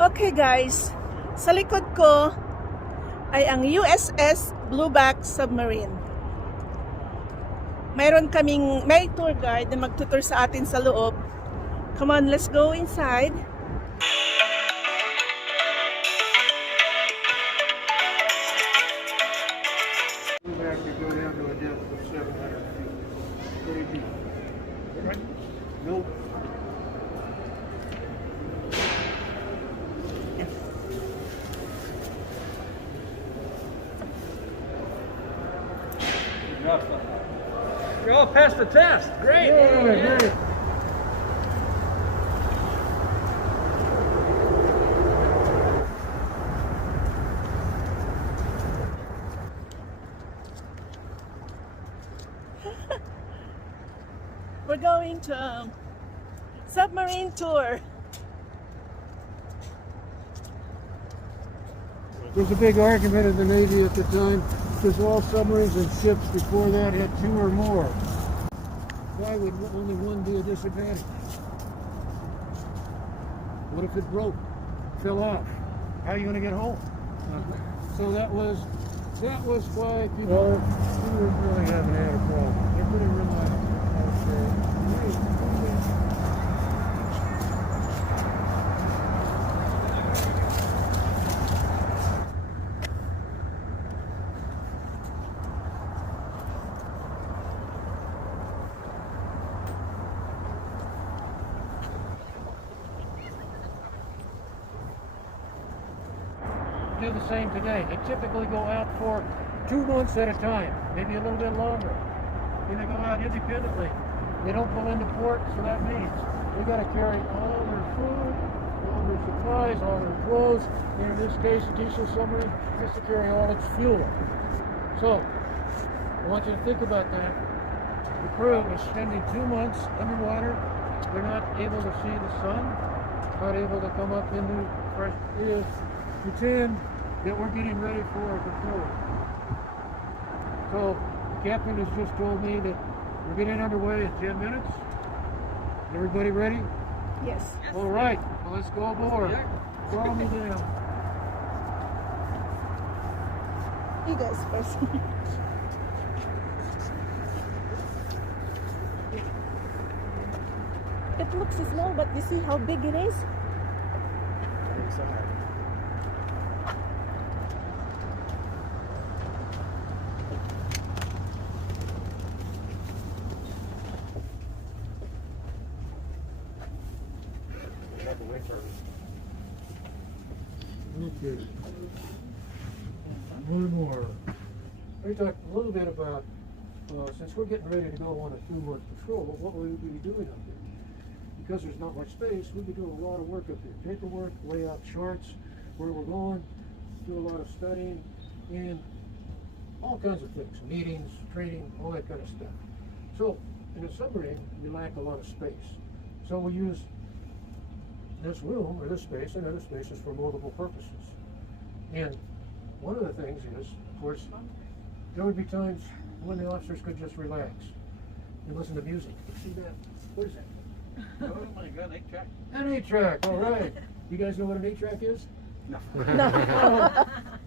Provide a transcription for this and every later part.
Okay guys, sa likod ko ay ang USS Blueback Submarine. May tour guide na magtutur sa atin sa loob. Come on, let's go inside. Blueback could go down to a depth of 700 feet. Pretty deep. Right? Nope. You all passed the test. Great. Yeah, great. We're going to submarine tour. There was a big argument in the Navy at the time because all submarines and ships before that had 2 or more. Why would only one be a disadvantage? What if it broke, fell off? How are you going to get home? So that was why people really haven't had a problem. They're pretty relaxed, I would say. Do the same today. They typically go out for 2 months at a time, maybe a little bit longer. And they go out independently. They don't pull into port, so that means they got to carry all their food, all their supplies, all their clothes, and in this case, a diesel submarine has to carry all its fuel. So, I want you to think about that. The crew is spending 2 months underwater. They're not able to see the sun, not able to come up into fresh air. Pretend that we're getting ready for a patrol. So the captain has just told me that we're getting underway in 10 minutes. Everybody ready? Yes. All right, well, let's go aboard. Follow me down. You guys first. It looks small, but you see how big it is? Okay. One more. We talked a little bit about, since we're getting ready to go on a 2-month patrol, what will we be doing up there? Because there's not much space, we'll be doing a lot of work up there. Paperwork, lay out charts, where we're going, do a lot of studying, and all kinds of things. Meetings, training, all that kind of stuff. So, in a submarine, you lack a lot of space. So we use this room, or this space, and other spaces for multiple purposes. And one of the things is, of course, there would be times when the officers could just relax and listen to music. See that? What is that? Oh my God, 8-track. An 8-track, all right. You guys know what an 8-track is? No.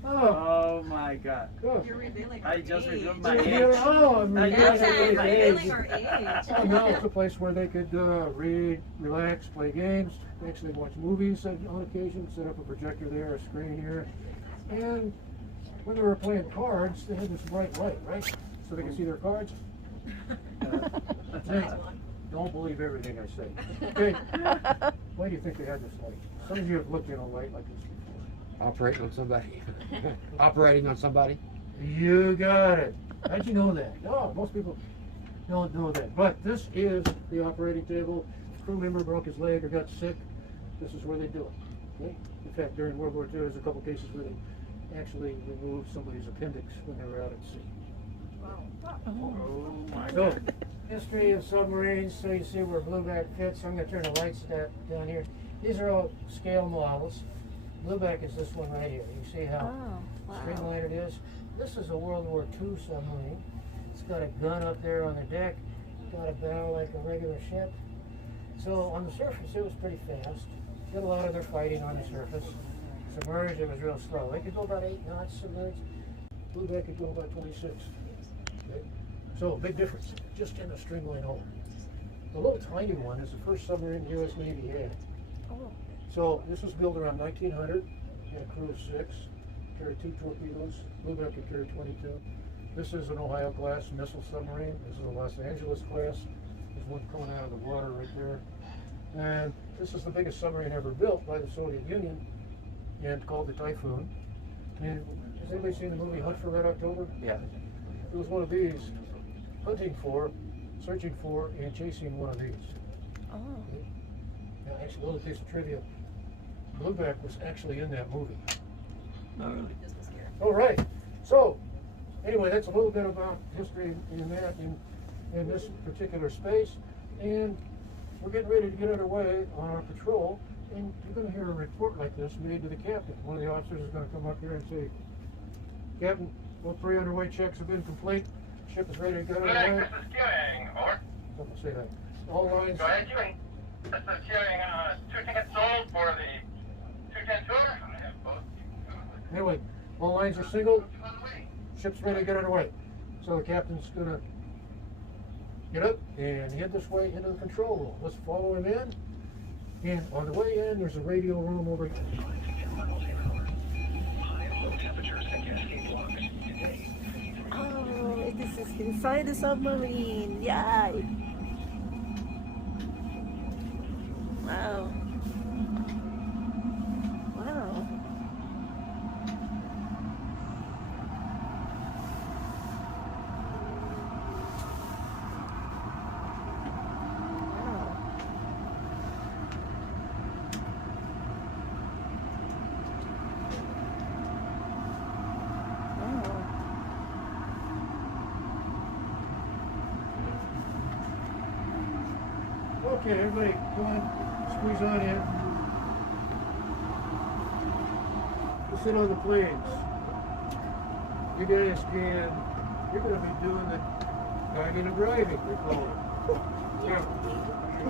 Oh, Oh my God. gosh. You're revealing I our just age. revealed my age. Oh, I mean, That's that's it, age. revealing our age. Oh, no, it's a place where they could read, relax, play games, actually watch movies on occasion, set up a projector there, a screen here. And when they were playing cards, they had this bright light, right? So they could see their cards. Hey, don't believe everything I say. Okay, why do you think they had this light? Some of you have looked in a light like this before. Operating on somebody. Operating on somebody. You got it. How'd you know that? No, most people don't know that. But this is the operating table. If a crew member broke his leg or got sick, this is where they do it. Okay? In fact, during World War II, there's a couple cases where they actually removed somebody's appendix when they were out at sea. Oh my So, God. history of submarines, so you see where Blueback fits. I'm going to turn the lights down here. These are all scale models. Blueback is this one right here. You see how streamlined it is? This is a World War II submarine. It's got a gun up there on the deck. It's got a bow like a regular ship. So on the surface, it was pretty fast. did a lot of their fighting on the surface. Submerged, it was real slow. They could go about 8 knots submerged. Blueback could go about 26. Okay? So, big difference, just in a streamline hole. The little tiny one is the first submarine the U.S. Navy had. Oh. So, this was built around 1900, had a crew of 6, carried 2 torpedoes. Blueback could carry 22. This is an Ohio-class missile submarine. This is a Los Angeles-class. There's one coming out of the water right there. And this is the biggest submarine ever built by the Soviet Union, and called the Typhoon. And has anybody seen the movie Hunt for Red October? Yeah. It was one of these, hunting for, searching for, and chasing one of these. Oh. Now, actually, a little piece of trivia. Blueback was actually in that movie. All right. So, anyway, that's a little bit about history in that, in this particular space. And we're getting ready to get underway on our patrol. And you're going to hear a report like this made to the captain. One of the officers is going to come up here and say, Captain, all 3 underway checks have been complete. Ship is ready to go. Good, this is Ewing. Over. Don't say that. All lines. Go ahead, Ewing. This is Ewing. 2 tickets sold for the 210 tour. I have both. Anyway, all lines are single. On the way. Ship's ready to get underway. So the captain's going to get up and head this way into the control room. Let's follow him in. And on the way in, there's a radio room over here. Oh, this is inside the submarine. Yay! Wow. Wow. Okay, everybody, come on, squeeze on in. We'll sit on the planes. You guys can, you're going to be doing the guiding and driving, they call it. Now,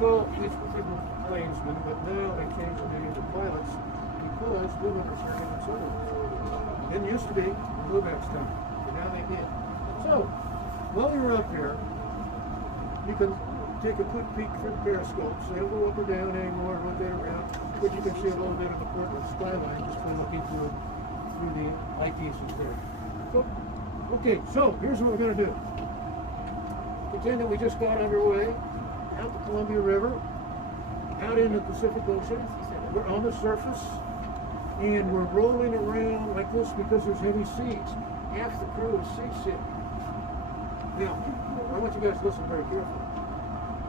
well, it's people planesmen, but now they changed the name to pilots because women are starting in submarines. Didn't used to be Blueback's time, but now they did. So, while you're up here, you can take a quick peek through the periscope, so you'll go up or down anymore, rotate around, but you can see a little bit of the Portland skyline just by looking through the eyepieces there. So, okay, so here's what we're going to do. Pretend that we just got underway out the Columbia River, out in the Pacific Ocean. We're on the surface, and we're rolling around like this because there's heavy seas. Half the crew is seasick. Now, I want you guys to listen very carefully.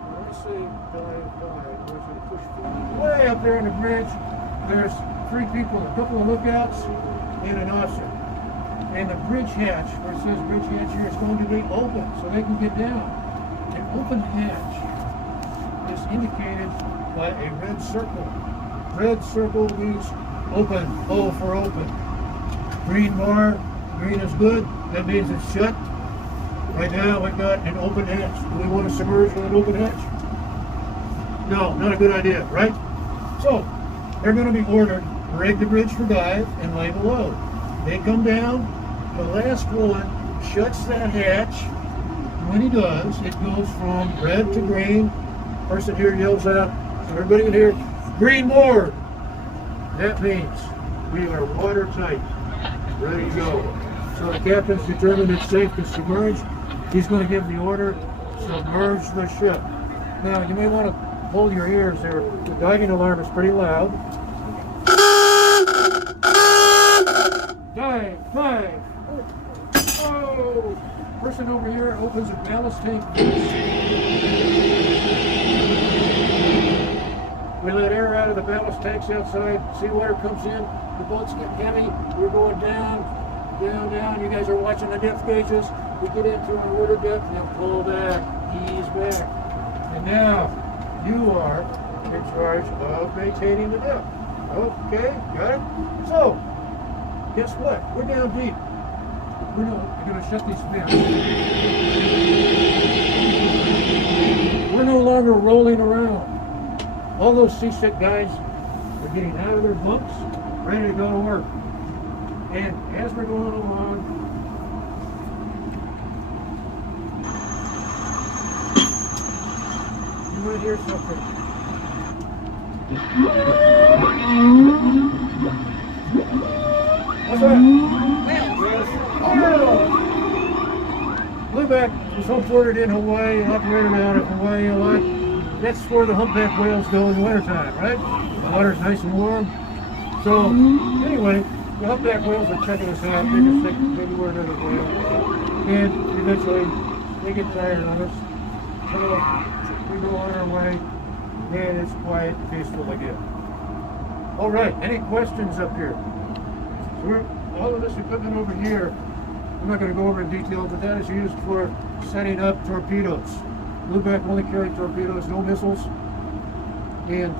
When I say dive, I want you to push forward. Way up there in the bridge, there's 3 people, a couple of lookouts, and an officer. And the bridge hatch, where it says bridge hatch here, is going to be open so they can get down. An open hatch is indicated by a red circle. Red circle means open, O for open. Green bar, green is good, that means it's shut. Right now we've got an open hatch. Do we want to submerge with an open hatch? No, not a good idea, right? So, they're going to be ordered to rig the bridge for dive and label load. They come down, the last one shuts that hatch. When he does, it goes from red to green. Person here yells out, so everybody can hear, green board. That means we are watertight, ready to go. So the captain's determined it's safe to submerge. He's going to give the order, submerge the ship. Now, you may want to hold your ears there. The diving alarm is pretty loud. Dive, dive. Oh! Person over here opens a ballast tank. We let air out of the ballast tanks outside. Seawater comes in. The boat's getting heavy. We're going down, down, down. You guys are watching the depth gauges. We get into our water depth, then pull back, ease back. And now, you are in charge of maintaining the depth. Okay, got it? So, guess what? We're down deep. We're going to shut these fins. We're no longer rolling around. All those seasick guys They're getting out of their bunks, ready to go to work. And as we're going along, you might hear something. What's that? Yes. Blueback was homeported in Hawaii, operated out of Hawaii a lot. That's where the humpback whales go in the wintertime, right? The water's nice and warm. So, anyway, the humpback whales are checking us out. They just think maybe we're another whale. And eventually, they get tired of us. So, we go on our way, and it's quiet and peaceful again. All right, any questions up here? So all of this equipment over here, I'm not going to go over in detail, but that is used for setting up torpedoes. Blueback only carried torpedoes, no missiles, and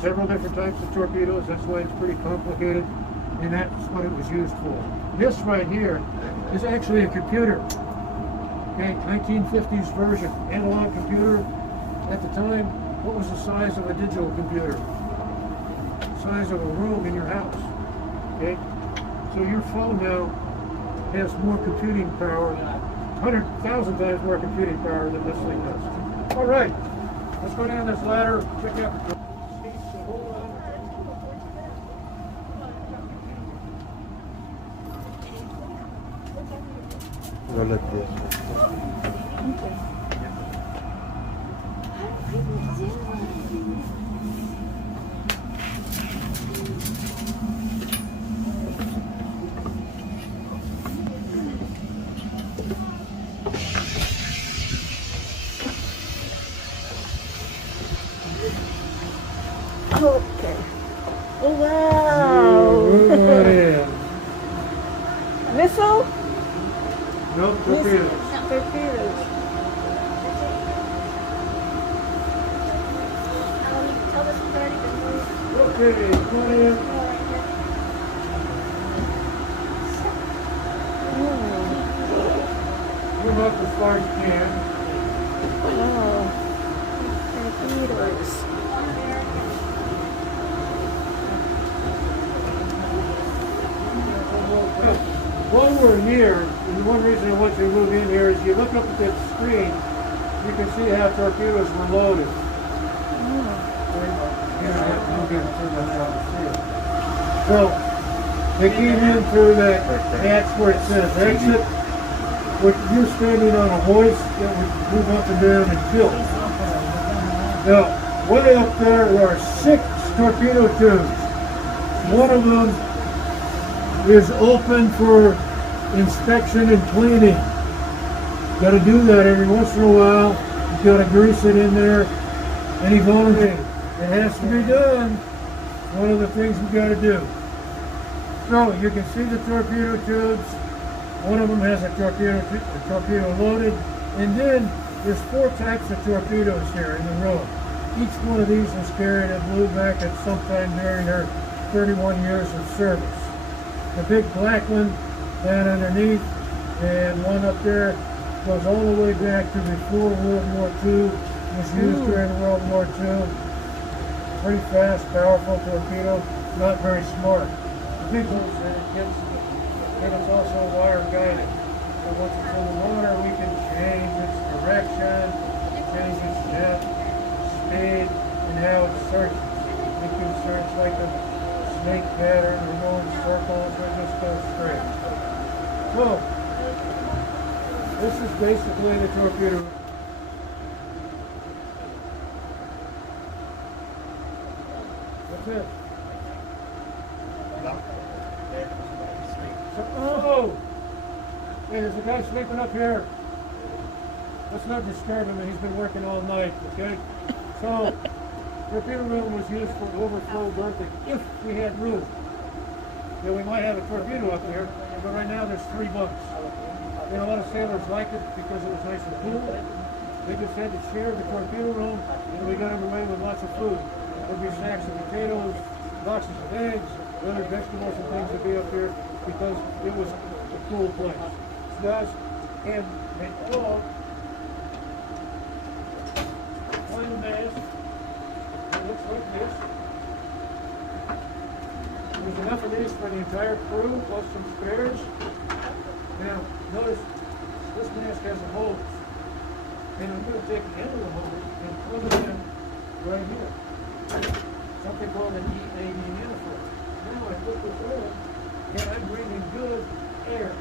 several different types of torpedoes. That's why it's pretty complicated, and that's what it was used for. This right here is actually a computer. Okay, 1950s version, analog computer. At the time, what was the size of a digital computer? The size of a room in your house. Okay, so your phone now has more computing power, 100,000 times more computing power than this thing does. All right, let's go down this ladder, check out the seats. So hold on. Go like this. Okay. Oh, wow. Move on in. Missile? Nope, torpedoes. Torpedoes. Okay, come on in. Move up as far as you can. Oh, torpedoes. While we're here, and one reason I want you to move in here is you look up at that screen, you can see how torpedoes were loaded. So, they came in through that hatch where it says exit. If you're standing on a hoist, it would move up and down and tilt. Now, way up there are 6 torpedo tubes. One of them is open for inspection and cleaning. Got to do that every once in a while. You got to grease it in there. Any vulnerability, it has to be done. One of the things we got to do. So you can see the torpedo tubes. One of them has a torpedo loaded, and then there's 4 types of torpedoes here in the row. Each one of these was carried at Blueback at some time during her 31 years of service. The big black one down underneath, and one up there goes all the way back to before World War II. Was used during World War II. Pretty fast, powerful torpedo, not very smart. The big ones that it gets, and it's also wire guided. So once it's in the water, we can change its direction, change its depth, speed, and how it searches. We can search like a snake pattern, or go in circles, or just go straight. So, this is basically the torpedo. That's it. Oh! Hey, there's a guy sleeping up here. Let's not disturb him, he's been working all night, okay? So, torpedo room was used for overflow berthing if we had room. Now, we might have a torpedo up there, but right now there's 3 bunks. And a lot of sailors liked it because it was nice and cool. They just had to share the torpedo room, and we got away with lots of food. There'd be sacks of potatoes, boxes of eggs, other vegetables and things would be up here because it was a cool place. Thus, and they all find the mast. It looks like this. There's enough of these for the entire crew, plus some spares. Now, notice this mask has a hose. And I'm going to take the end of the hose and plug it in right here. Something called an EAD manifold. Now I put this on, and I'm breathing good air,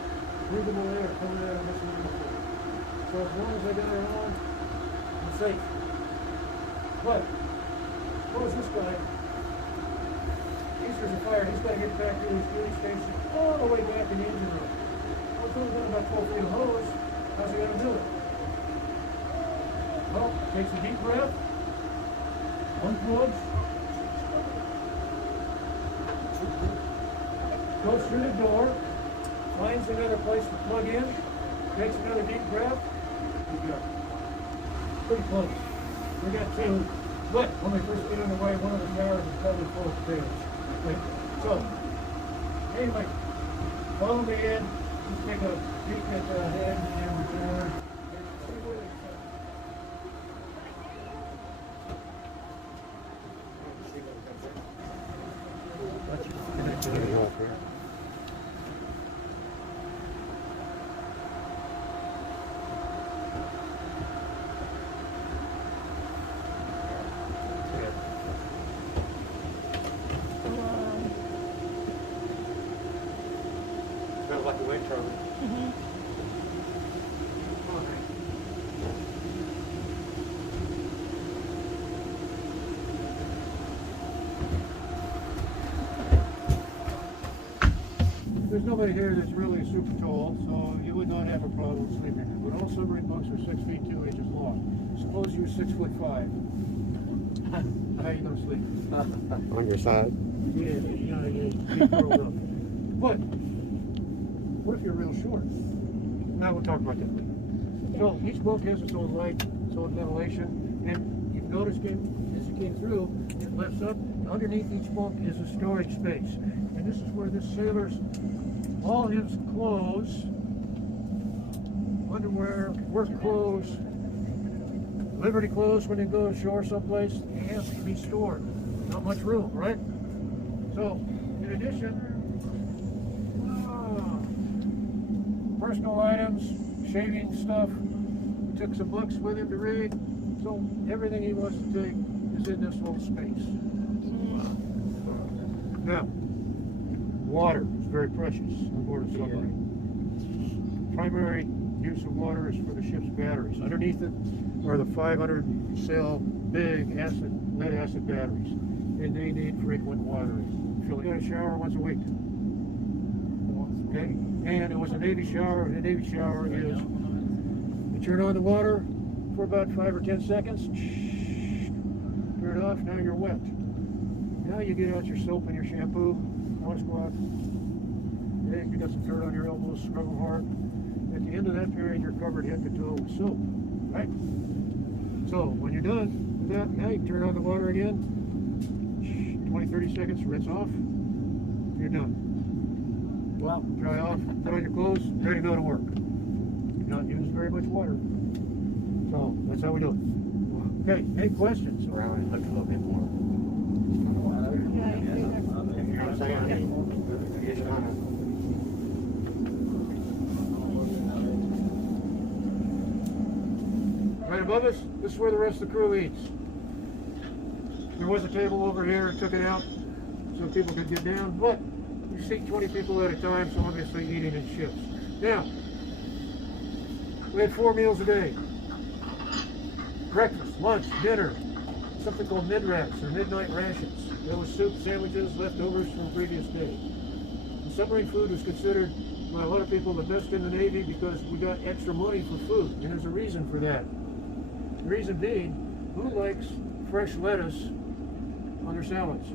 breathable air coming out of this manifold. So as long as I got it on, I'm safe. But, suppose this guy, there's a fire, he's got to get back to his duty station all the way back in the engine room. Well, it's only got about 12 feet of hose. How's he going to do it? Well, takes a deep breath, unplugs, goes through the door, finds another place to plug in, takes another deep breath. We go. Pretty close. We got two, but when we first get underway, one of the towers is probably full of potatoes. So, anyway, follow me in. Let's take a peek at the head and return. Smells like a wind turbine. There's nobody here that's really super tall, so you would not have a problem sleeping here. But all submarine bunks are 6 feet 2 inches long. Suppose you're 6'5". How you gonna sleep? On your side. Yeah, you know, you keep curled up. But what if you're real short? Now we'll talk about that later. So each bunk has its own light, its own ventilation, and you've noticed as you came through, it lifts up. Underneath each bunk is a storage space, and this is where this sailor's all his clothes, underwear, work clothes, Liberty clothes when they go ashore someplace, they have to be stored. Not much room, right? So, in addition, personal items, shaving stuff. He took some books with him to read. So everything he wants to take is in this little space. Now, water is very precious on board a submarine. Primary use of water is for the ship's batteries. Underneath it are the 500 cell big lead acid batteries, and they need frequent watering. Fill in a shower once a week. Okay, and it was a Navy shower. And a Navy shower is you turn on the water for about 5 or 10 seconds, turn it off. Now you're wet. Now you get out your soap and your shampoo, washcloth. Okay, you got some dirt on your elbows, scrub them hard. At the end of that period, you're covered head to toe with soap, right? So when you're done with that, now you turn on the water again, 20-30 seconds, rinse off, you're done. Wow. Dry off, put on your clothes, ready to go to work. You're not using very much water. So that's how we do it. Okay, any questions? Around and look a little bit more. You know what I'm saying? It's kind of. Right above us, this is where the rest of the crew eats. There was a table over here, took it out so people could get down, but you seat 20 people at a time, so obviously eating in shifts. Now, we had 4 meals a day. Breakfast, lunch, dinner, something called mid-rats or midnight rations. There was soup, sandwiches, leftovers from the previous day. The submarine food was considered by a lot of people the best in the Navy because we got extra money for food, and there's a reason for that. The reason being, who likes fresh lettuce on their salads?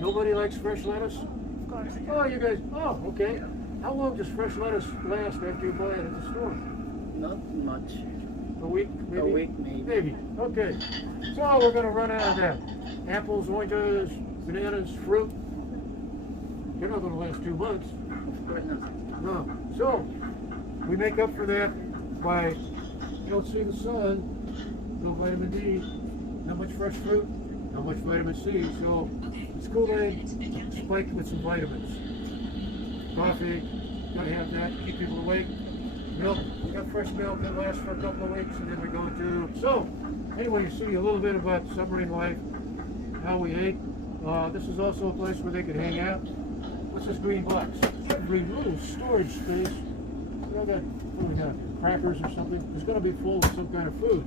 Nobody likes fresh lettuce? Of course. Oh, you guys, oh, okay. How long does fresh lettuce last after you buy it at the store? Not much. A week, maybe? A week, maybe. Maybe, okay. So we're going to run out of that. Apples, oranges, bananas, fruit. They're not going to last 2 months. Of course not. No. So, we make up for that by, you don't see the sun, no vitamin D, not much fresh fruit, not much vitamin C, so it's Kool-Aid spiked with some vitamins. Coffee, gotta have that, keep people awake. Milk, we got fresh milk that lasts for a couple of weeks, and then we're going to. So, anyway, you see a little bit about submarine life, how we ate. This is also a place where they could hang out. What's this green box? Every little storage space. You know, what do we got? Crackers or something? It's going to be full of some kind of food.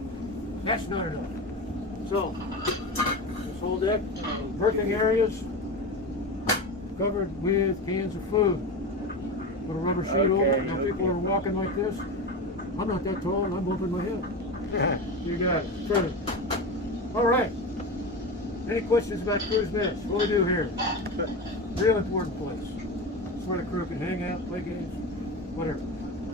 That's not enough. So, this whole deck, berthing areas covered with cans of food. Put a rubber sheet over it. Now people are walking like this. I'm not that tall, and I'm bumping my head. You got it. Perfect. All right. Any questions about Crew's Nest? What do we do here? Real important place. It's where the crew can hang out, play games, whatever.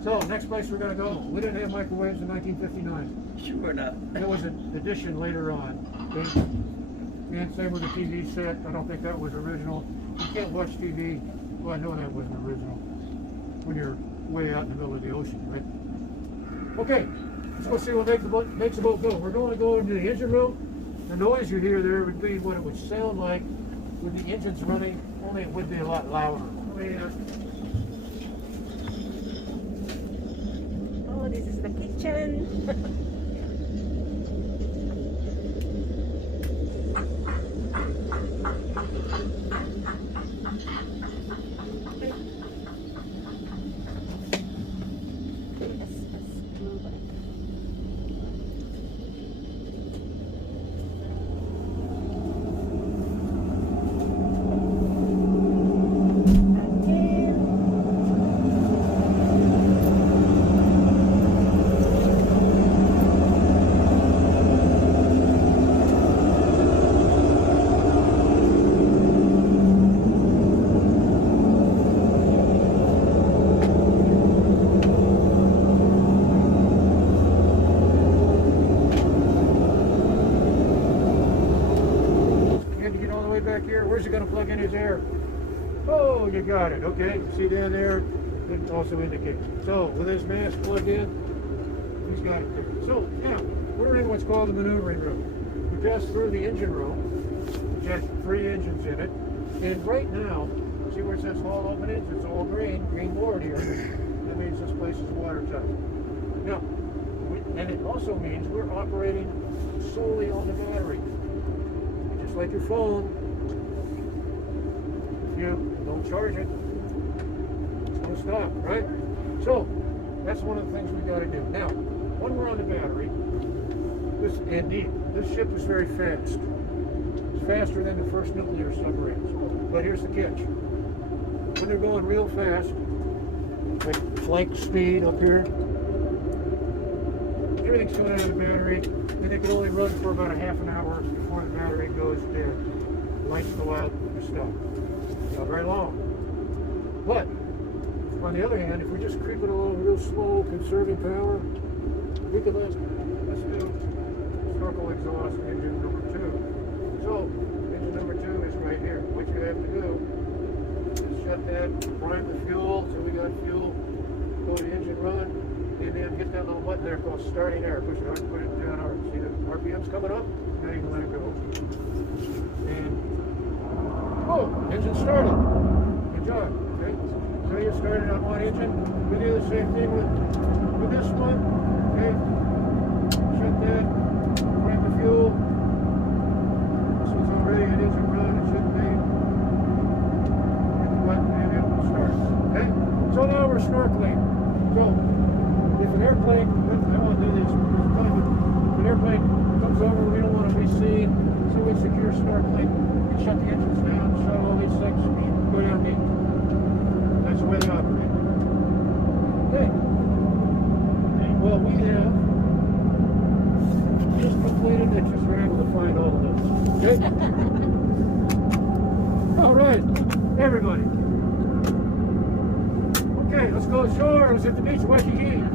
So, next place we're going to go. We didn't have microwaves in 1959. Sure not. There was an addition later on. Okay? And same with the TV set. I don't think that was original. You can't watch TV. Well, I know that wasn't original when you're way out in the middle of the ocean, right? Okay, let's go see what makes the boat go. We're going to go into the engine room. The noise you hear there would be what it would sound like with the engines running, only it would be a lot louder. Oh, this is the kitchen. Back here, where's he going to plug in his air? Oh, you got it. Okay, see down there, it also indicates. So, with his mask plugged in, he's got it there. So, now, we're in what's called the maneuvering room. We passed through the engine room, which has 3 engines in it, and right now, see where it says all openings? It's all green board here. That means this place is watertight. Now, and it also means we're operating solely on the battery. Just like your phone. You don't charge it, it's going to stop, right? So that's one of the things we got to do. Now, when we're on the battery, this ship is very fast. It's faster than the first nuclear submarines. But here's the catch: when they're going real fast, like flank speed up here, everything's coming out of the battery, and they can only run for about a half an hour before the battery goes dead. Lights go out and stop. Not very long. But, on the other hand, if we're just creeping along real slow, conserving power, we could let's do snorkel exhaust engine number 2. So, engine number 2 is right here. What you have to do is shut that, prime the fuel, so we got fuel, go to the engine run, and then get that little button there called starting air. Push it hard, put it down hard. See the RPMs coming up? Now you can let it go. And oh, engine started. Good job. Okay. So you started on one engine. We do the same thing with this one. Okay. Shut that. Prime the fuel. This one's already an engine run. It shouldn't be. Hit the button and it will start. Okay. So now we're snorkeling. So if an airplane, I want to do this. If an airplane comes over, we don't want to be seen. So we secure snorkeling. Shut the engines down, shut all these things, go down deep. That's the way they operate. Okay. Well, we have just completed niches. We're able to find all of those. Okay? All right, everybody. Okay, let's go ashore. Let's hit the beach of Hygiene.